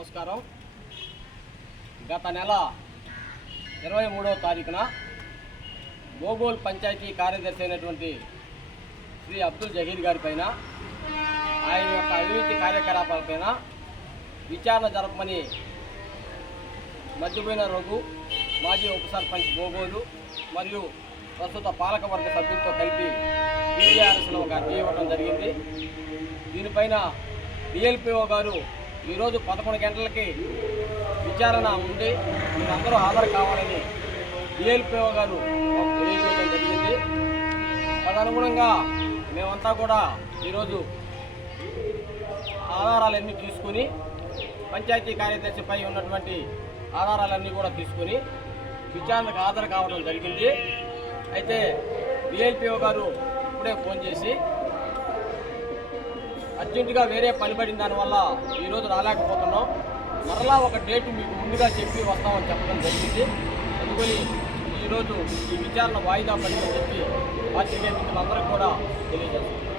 నమస్కారం. గత నెల ఇరవై మూడవ తారీఖున గోగోల్ పంచాయతీ కార్యదర్శి అయినటువంటి శ్రీ అబ్దుల్ జహీర్ గారి పైన ఆయన యొక్క అవినీతి కార్యకలాపాలపైన విచారణ జరపమని మధ్యపోయిన రఘు మాజీ ఉప సర్పంచ్ గోగోలు మరియు ప్రస్తుత పాలకవర్గ సభ్యులతో కలిపి బీజేఆర్ఎస్లో ఒక అర్జీ ఇవ్వడం జరిగింది. దీనిపైన డిఎల్పిఓ గారు ఈరోజు పదకొండు గంటలకి విచారణ ఉంది. మీరందరూ హాజరు కావాలని డిఎల్పిఓ గారు తెలియజేయడం జరిగింది. తదనుగుణంగా మేమంతా కూడా ఈరోజు ఆధారాలన్నీ తీసుకుని పంచాయతీ కార్యదర్శిపై ఉన్నటువంటి ఆధారాలన్నీ కూడా తీసుకుని విచారణకు హాజరు కావడం జరిగింది. అయితే డిఎల్పిఓ గారు ఇప్పుడే ఫోన్ చేసి అర్జెంటుగా వేరే పని పడిన దానివల్ల ఈరోజు రాలేకపోతున్నాం. మరలా ఒక డేట్ మీకు ముందుగా చెప్పి వస్తామని చెప్పడం జరిగింది. అందుకని ఈరోజు ఈ విచారణ వాయిదా పడిందని చెప్పి పాత్రికేయ మిత్రులందరికీ కూడా తెలియజేస్తున్నాం.